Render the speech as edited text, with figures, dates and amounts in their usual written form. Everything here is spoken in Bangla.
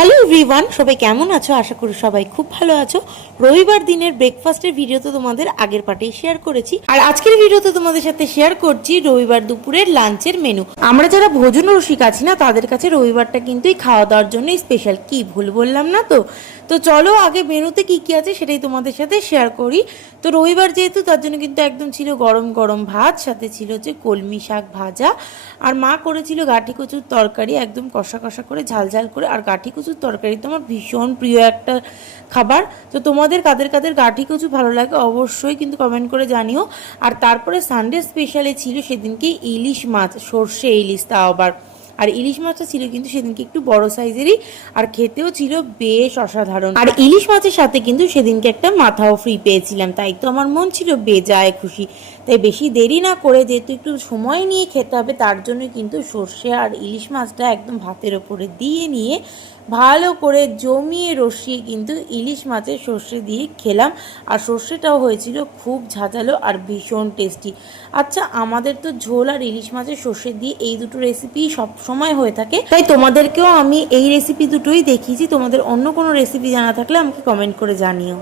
হ্যালো এভরিওয়ান, সবাই কেমন আছো? আশা করি সবাই খুব ভালো আছো। রবিবার দিনের ব্রেকফাস্টের ভিডিও তো তোমাদের আগের পার্টেই শেয়ার করেছি, আর আজকের ভিডিওতে তোমাদের সাথে শেয়ার করছি রবিবার দুপুরের লাঞ্চের মেনু। আমরা যারা ভোজন রসিক আছি না, তাদের কাছে রবিবারটা কিন্তু এই খাওয়া দাওয়ার জন্যই স্পেশাল। কি ভুল বললাম না তো? তো চলো আগে মেনুতে কি কি আছে সেটাই তোমাদের সাথে শেয়ার করি। তো রবিবার যেহেতু, তার জন্য কিন্তু একদম ছিল গরম গরম ভাত, সাথে ছিল হচ্ছে কলমি শাক ভাজা, আর মা করেছিল গাঠি কচুর তরকারি, একদম কষা কষা করে ঝাল ঝাল করে। আর গাঠি কচুর তরকারি তো আমার ভীষণ প্রিয় একটা খাবার। তো তোমাদের কাদের কাদের গাঠি কচু ভালো লাগে অবশ্যই কিন্তু কমেন্ট করে জানিও। আর তারপরে সানডে স্পেশালে ছিল সেদিনকে ইলিশ মাছ, সর্ষে ইলিশ, তাও আবার। আর ইলিশ মাছটা ছিল কিন্তু সেদিনকে একটু বড় সাইজেরই, আর খেতেও ছিল বেশ অসাধারণ। আর ইলিশ মাছের সাথে কিন্তু সেদিনকে একটা মাথাও ফ্রি পেয়েছিলাম, তাই তো আমার মন ছিল বেজায় খুশি। তাই বেশি দেরি না করে, যেহেতু একটু সময় নিয়ে খেতে হবে, তার জন্য কিন্তু সর্ষে আর ইলিশ মাছটা একদম ভাতের ওপরে দিয়ে নিয়ে ভালো করে জমিয়ে রসিয়ে কিন্তু ইলিশ মাছের সর্ষে দিয়ে খেলাম। আর সর্ষেটাও হয়েছিল খুব ঝাঁঝালো আর ভীষণ টেস্টি। আচ্ছা, আমাদের তো ঝোল আর ইলিশ মাছের সর্ষে দিয়ে এই দুটো রেসিপি সব সময় হয়ে থাকে, তাই তোমাদেরকেও আমি এই রেসিপি দুটোই দেখিয়েছি। তোমাদের অন্য কোনো রেসিপি জানা থাকলে আমাকে কমেন্ট করে জানিও।